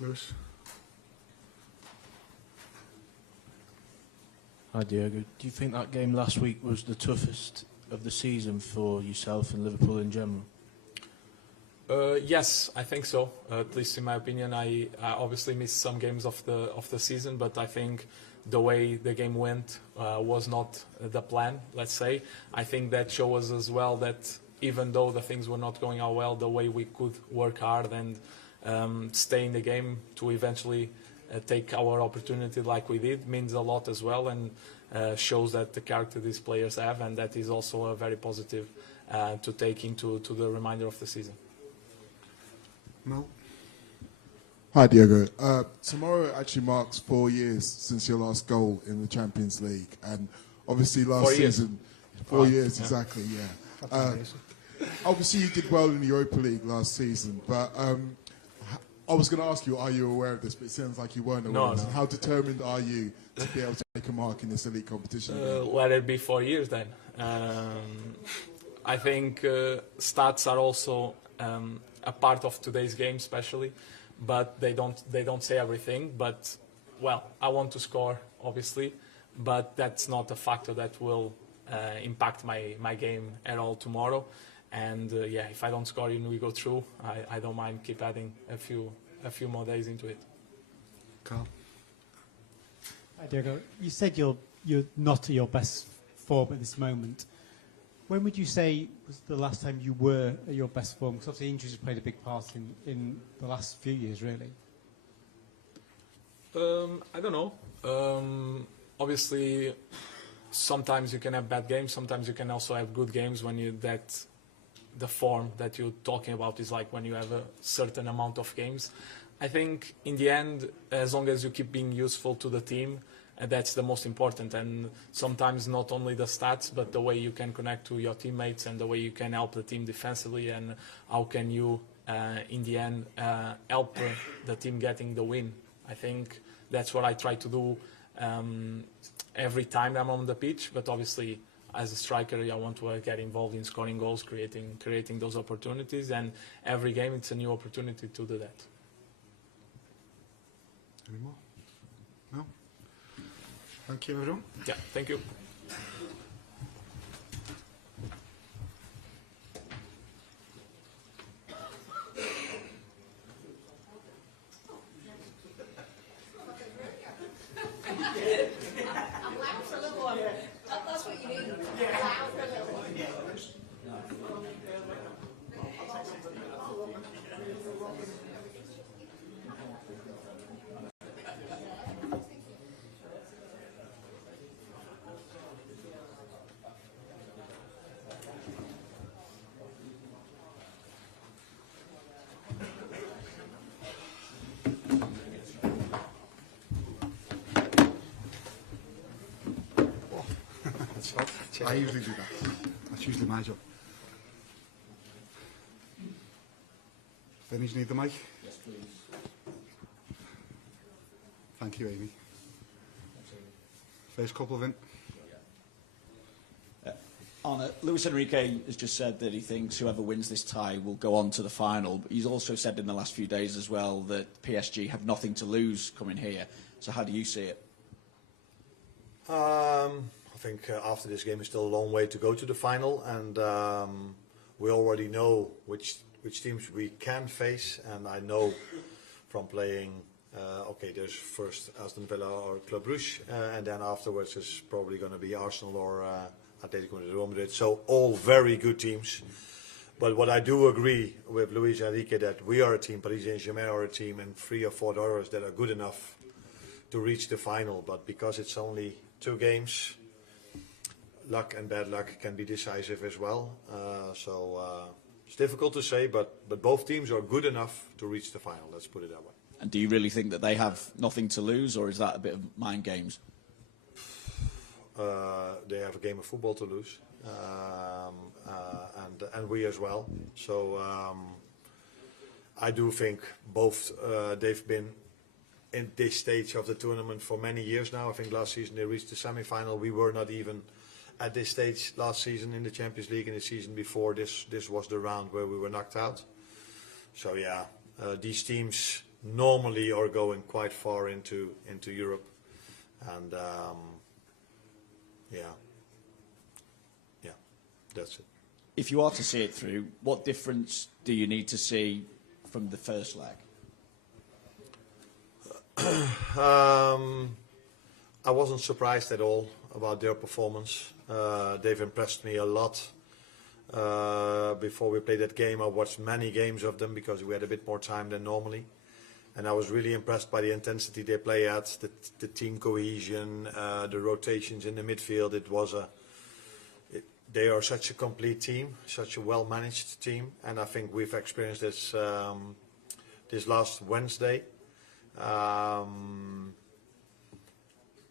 Lewis. Hi Diego, do you think that game last week was the toughest of the season for yourself and Liverpool in general? Yes, I think so. At least in my opinion, I obviously missed some games of the season, but I think the way the game went was not the plan. Let's say. I think that shows us as well that even though the things were not going out well, the way we could work hard and stay in the game to eventually take our opportunity like we did means a lot as well, and shows that the character these players have, and that is also a very positive to take into the remainder of the season. Mel. Hi Diego. Tomorrow actually marks 4 years since your last goal in the Champions League, and obviously last 4 years. season, 4 years exactly, yeah. Obviously you did well in the Europa League last season, but I was going to ask you, are you aware of this? But it sounds like you weren't aware of this. No. How determined are you to be able to make a mark in this elite competition? Let it be 4 years then. I think stats are also a part of today's game, especially, but they don't say everything. But well, I want to score, obviously, but that's not a factor that will impact my game at all tomorrow. And yeah, if I don't score and we go through, I don't mind keep adding a few more days into it. Carl. Hi Diego, you said you're not at your best form at this moment. When would you say was the last time you were at your best form? Because obviously injuries have played a big part in the last few years, really. I don't know. Obviously, sometimes you can have bad games. Sometimes you can also have good games when the form that you're talking about is like when you have a certain amount of games. I think in the end, as long as you keep being useful to the team, that's the most important. And sometimes not only the stats, but the way you can connect to your teammates and the way you can help the team defensively, and how can you, in the end, help the team getting the win. I think that's what I try to do every time I'm on the pitch. But obviously, as a striker, I want to get involved in scoring goals, creating those opportunities, and every game it's a new opportunity to do that. Any more? No? Thank you, everyone. Yeah, thank you. I'm loud for a little one. That's what you need. Loud for a little one. I usually do that. That's usually my job. Vinny's need the mic? Yes, please. Thank you, Amy. First couple, Vin. Arne, Luis Enrique has just said that he thinks whoever wins this tie will go on to the final. But he's also said in the last few days as well that PSG have nothing to lose coming here. So how do you see it? I think after this game, it's still a long way to go to the final, and we already know which teams we can face. And I know from playing, okay, there's first Aston Villa or Club Brugge, and then afterwards is probably going to be Arsenal or Atletico Madrid. So all very good teams. But what I do agree with Luis Enrique, that we are a team, Paris Saint-Germain are a team, and 3 or 4 others that are good enough to reach the final. But because it's only 2 games, luck and bad luck can be decisive as well. So it's difficult to say, but both teams are good enough to reach the final. Let's put it that way. And do you really think that they have nothing to lose, or is that a bit of mind games? They have a game of football to lose, and we as well. So I do think both they've been in this stage of the tournament for many years now. I think last season they reached the semi-final. We were not even at this stage last season in the Champions League, and the season before this was the round where we were knocked out. So yeah, these teams normally are going quite far into Europe, and yeah, that's it. If you are to see it through, what difference do you need to see from the first leg? I wasn't surprised at all about their performance. They've impressed me a lot. Before we played that game, I watched many games of them because we had a bit more time than normally. And I was really impressed by the intensity they play at, the team cohesion, the rotations in the midfield. They are such a complete team, such a well-managed team. And I think we've experienced this this last Wednesday.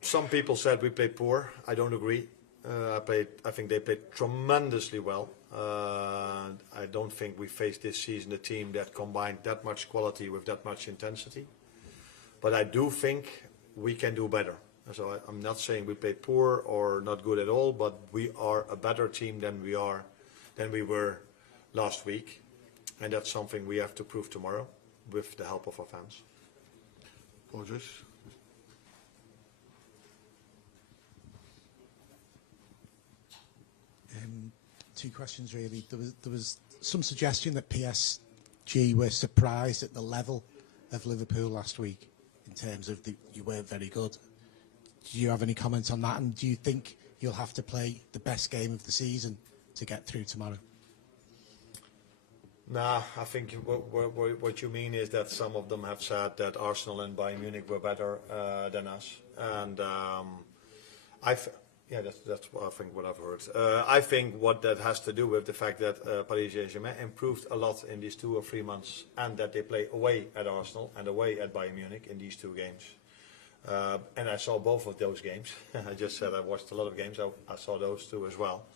Some people said we played poor. I don't agree. I think they played tremendously well. I don't think we faced this season a team that combined that much quality with that much intensity. But I do think we can do better. So I'm not saying we played poor or not good at all, but we are a better team than we were last week, and that's something we have to prove tomorrow with the help of our fans. Apologies. Two questions really. There was some suggestion that PSG were surprised at the level of Liverpool last week in terms of you weren't very good. Do you have any comments on that? And do you think you'll have to play the best game of the season to get through tomorrow? Nah, I think what you mean is that some of them have said that Arsenal and Bayern Munich were better than us, and that's what I think what I've heard. I think what that has to do with the fact that Paris Saint-Germain improved a lot in these 2 or 3 months, and that they play away at Arsenal and away at Bayern Munich in these 2 games. And I saw both of those games. I just said I watched a lot of games. I saw those 2 as well.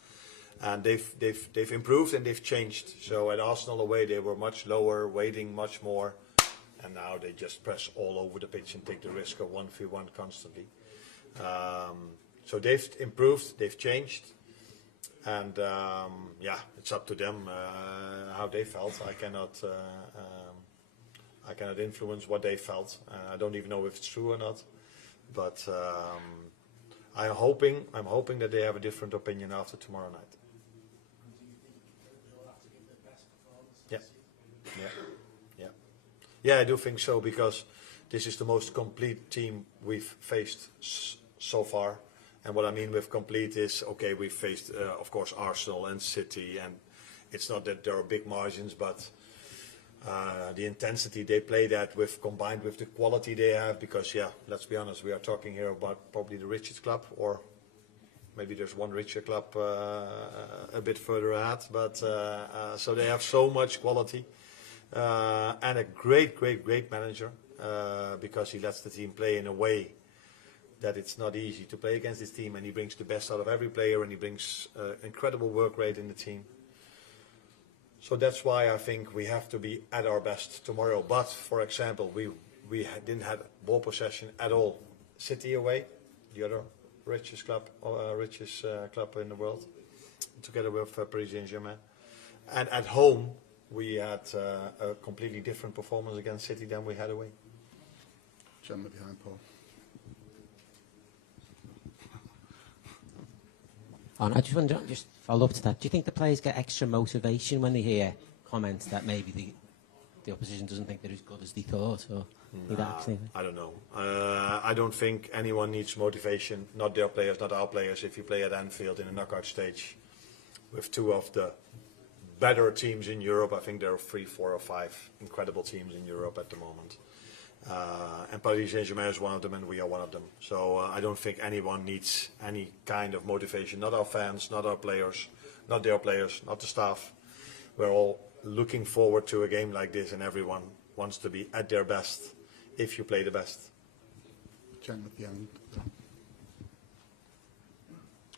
And they've improved and they've changed. So at Arsenal away they were much lower, waiting much more, and now they just press all over the pitch and take the risk of 1v1 constantly. So they've improved, they've changed, and it's up to them how they felt. I cannot influence what they felt. I don't even know if it's true or not, but I'm hoping that they have a different opinion after tomorrow night. Yeah, I do think so, because this is the most complete team we've faced so far. And what I mean with complete is, okay, we've faced, of course, Arsenal and City, and it's not that there are big margins, but the intensity they play that with, combined with the quality they have, because, let's be honest, we are talking here about probably the richest club, or maybe there's one richer club a bit further ahead, but so they have so much quality, and a great manager, because he lets the team play in a way that it's not easy to play against this team, and he brings the best out of every player, and he brings incredible work rate in the team. So that's why I think we have to be at our best tomorrow. But, for example, we didn't have ball possession at all. City away, the other richest club in the world, together with Paris Saint-Germain. And at home, we had a completely different performance against City than we had away. Gentleman behind Paul. I just wonder, just follow up to that. Do you think the players get extra motivation when they hear comments that maybe the opposition doesn't think they're as good as they thought? Or I don't know. I don't think anyone needs motivation. Not their players, not our players. If you play at Anfield in a knockout stage with 2 of the better teams in Europe, I think there are 3, 4, or 5 incredible teams in Europe at the moment. And Paris Saint-Germain is one of them, and we are one of them. So I don't think anyone needs any kind of motivation. Not our fans, not our players, not their players, not the staff. We're all looking forward to a game like this, and everyone wants to be at their best if you play the best. Gentleman behind.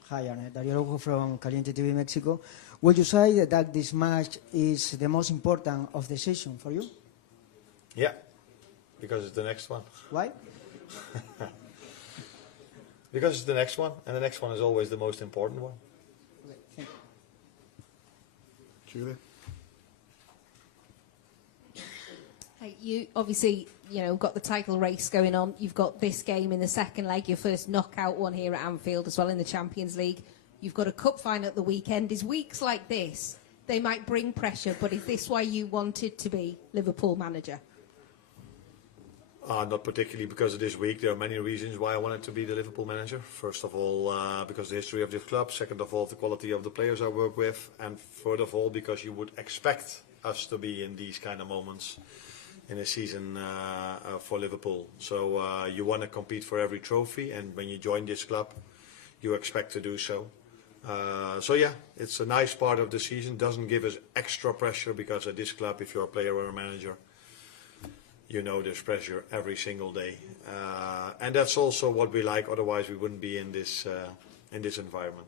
Hi, Arne. Dario Rojo from Caliente TV Mexico. Would you say that this match is the most important of the season for you? Yeah. Because it's the next one. Why? Because it's the next one, and the next one is always the most important one. Okay, thank you. Julie. Hi, You obviously, got the title race going on. You've got this game in the second leg, your first knockout one here at Anfield as well in the Champions League. You've got a cup final at the weekend. Is weeks like this, they might bring pressure, but is this why you wanted to be Liverpool manager? Not particularly because of this week. There are many reasons why I wanted to be the Liverpool manager. First of all, because of the history of this club. Second of all, the quality of the players I work with. And third of all, because you would expect us to be in these kind of moments in a season for Liverpool. So you want to compete for every trophy, and when you join this club, you expect to do so. So yeah, it's a nice part of the season. Doesn't give us extra pressure because at this club, if you're a player or a manager, there's pressure every single day, and that's also what we like. Otherwise, we wouldn't be in this environment.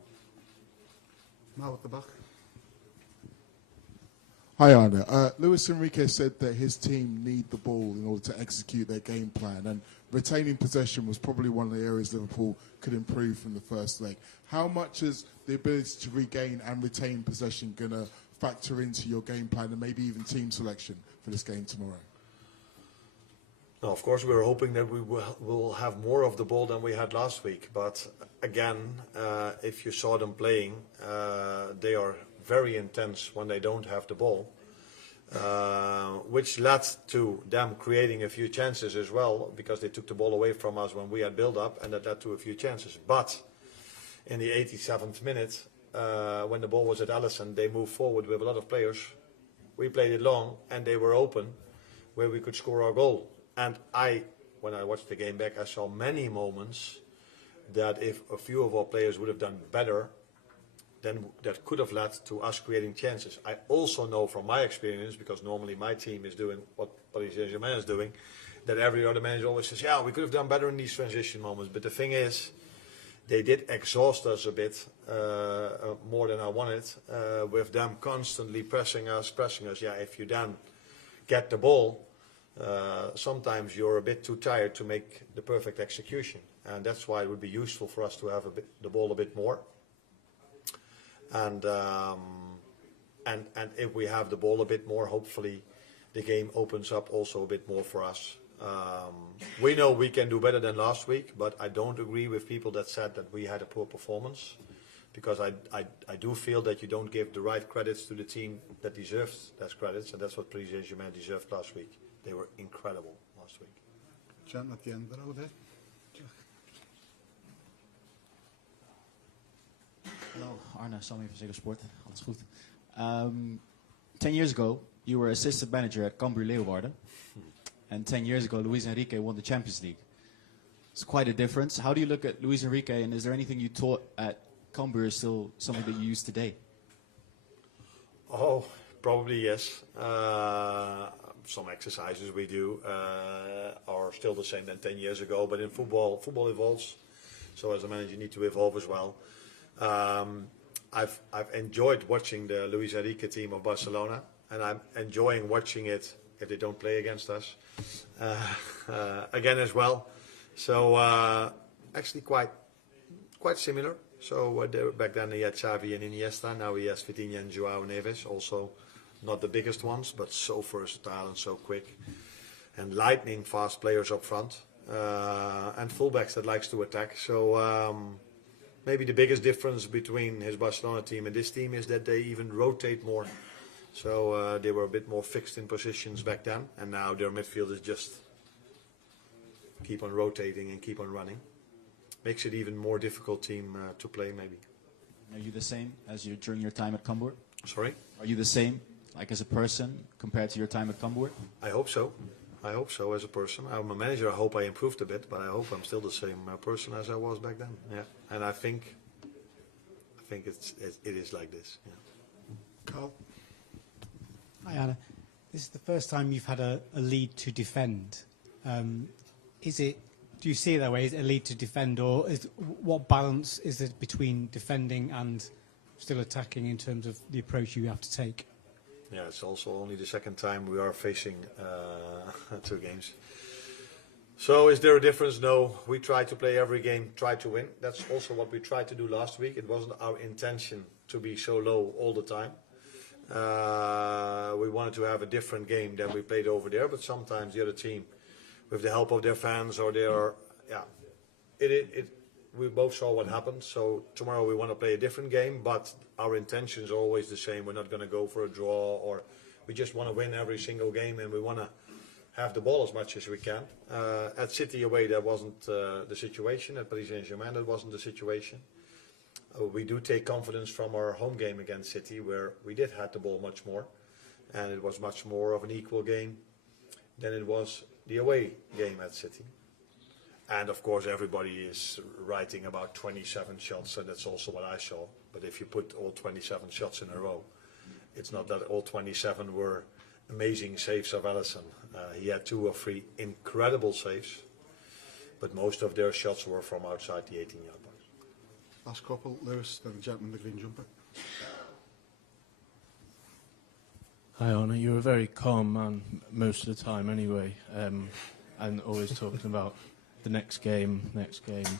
Bach. Hi, Arne. Luis Enrique said that his team need the ball in order to execute their game plan, and retaining possession was probably one of the areas Liverpool could improve from the first leg. How much is the ability to regain and retain possession going to factor into your game plan and maybe even team selection for this game tomorrow? Now, of course, we're hoping that we will have more of the ball than we had last week. But again, if you saw them playing, they are very intense when they don't have the ball, which led to them creating a few chances as well, because they took the ball away from us when we had build-up, and that led to a few chances. But in the 87th minute, when the ball was at Alisson, they moved forward with a lot of players. We played it long, and they were open where we could score our goal. And when I watched the game back, I saw many moments that if a few of our players would have done better, then that could have led to us creating chances. I also know from my experience, because normally my team is doing what Paris Saint-Germain is doing, that every other manager always says, yeah, we could have done better in these transition moments. But the thing is, they did exhaust us a bit more than I wanted, with them constantly pressing us. Yeah, if you then get the ball, sometimes you're a bit too tired to make the perfect execution, and that's why it would be useful for us to have the ball a bit more. And if we have the ball a bit more, hopefully the game opens up also a bit more for us. We know we can do better than last week, but I don't agree with people that said that we had a poor performance, because I do feel that you don't give the right credits to the team that deserves those credits, and that's what Paris Saint-Germain deserved last week. They were incredible last week. John at the end of the road, Hello, Arne, Sammy from Ziggo Sport. Alles goed. 10 years ago, you were assistant manager at Cambuur Leeuwarden. And 10 years ago, Luis Enrique won the Champions League. It's quite a difference. How do you look at Luis Enrique, and is there anything you taught at Cambuur still something that you use today? Oh, probably yes. Some exercises we do are still the same than 10 years ago, but in football evolves. So as a manager, you need to evolve as well. I've enjoyed watching the Luis Enrique team of Barcelona, and I'm enjoying watching it if they don't play against us again as well. So actually quite similar. So back then he had Xavi and Iniesta. Now he has Vitinha and Joao Neves. Also not the biggest ones, but so versatile and so quick, and lightning fast players up front, and fullbacks that likes to attack. So maybe the biggest difference between his Barcelona team and this team is that they even rotate more. So they were a bit more fixed in positions back then, and now their midfielders just keep on rotating and keep on running. Makes it even more difficult team to play, maybe. Are you the same as during your time at Cambuur? Sorry? Are you the same, like as a person, compared to your time at Cambuur? I hope so. I hope so as a person. I'm a manager. I hope I improved a bit, but I hope I'm still the same person as I was back then. Yeah, and I think it is like this. Yeah. Carl. Hi, Anna. This is the first time you've had a lead to defend. Do you see it that way? Is it a lead to defend, or what balance is it between defending and still attacking in terms of the approach you have to take? Yeah, it's also only the second time we are facing 2 games. So is there a difference? No. We try to play every game, try to win. That's also what we tried to do last week. It wasn't our intention to be so low all the time. We wanted to have a different game than we played over there, but sometimes the other team, with the help of their fans or their, we both saw what happened. So tomorrow we want to play a different game, but our intentions are always the same. We're not going to go for a draw, or we just want to win every single game, and we want to have the ball as much as we can. At City away, that wasn't the situation. At Paris Saint-Germain, that wasn't the situation. We do take confidence from our home game against City, where we did have the ball much more, and it was much more of an equal game than it was the away game at City. And of course, everybody is writing about 27 shots, and that's also what I saw. But if you put all 27 shots in a row, it's not that all 27 were amazing saves of Alisson. He had 2 or 3 incredible saves, but most of their shots were from outside the 18-yard box. Last couple, Lewis, then the gentleman in the green jumper. Hi, Arne. You're a very calm man most of the time anyway, and always talking about the next game.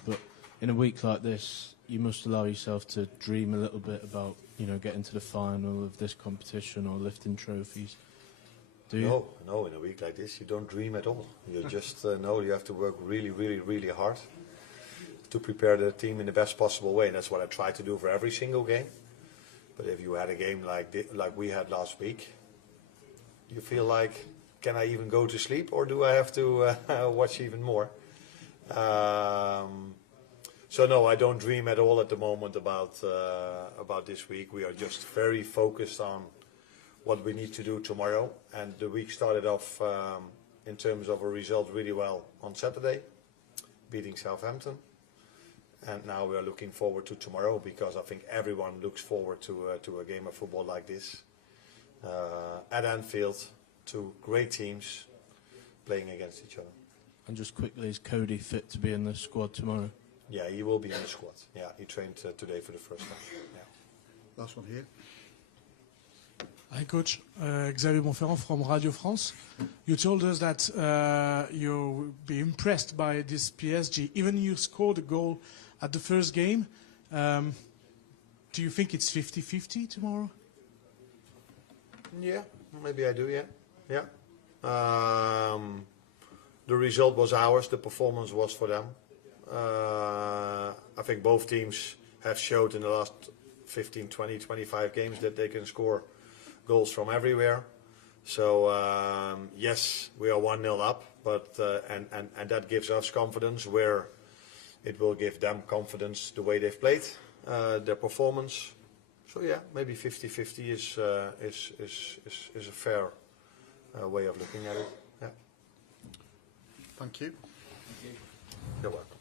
But in a week like this, you must allow yourself to dream a little bit about, getting to the final of this competition or lifting trophies. Do you? No, in a week like this, you don't dream at all. You just know you have to work really, really, really hard to prepare the team in the best possible way. And that's what I try to do for every single game. But if you had a game like we had last week, you feel like, can I even go to sleep, or do I have to watch even more? So no, I don't dream at all at the moment about this week. We are just very focused on what we need to do tomorrow. And the week started off in terms of a result really well on Saturday, beating Southampton. And now we are looking forward to tomorrow, because I think everyone looks forward to a game of football like this. At Anfield, 2 great teams playing against each other. And just quickly, is Cody fit to be in the squad tomorrow? Yeah, he will be in the squad. Yeah, he trained today for the first time. Yeah. Last one here. Hi, Coach. Xavier Monferrand from Radio France. You told us that you'll be impressed by this PSG. Even you scored a goal at the first game. Do you think it's 50-50 tomorrow? Yeah, maybe I do, yeah. The result was ours, the performance was for them. I think both teams have showed in the last 15, 20, 25 games that they can score goals from everywhere. So yes, we are 1-0 up, but and that gives us confidence, where it will give them confidence the way they've played, their performance. So yeah, maybe 50-50 is a fair way of looking at it. Yeah. Thank you. You're welcome.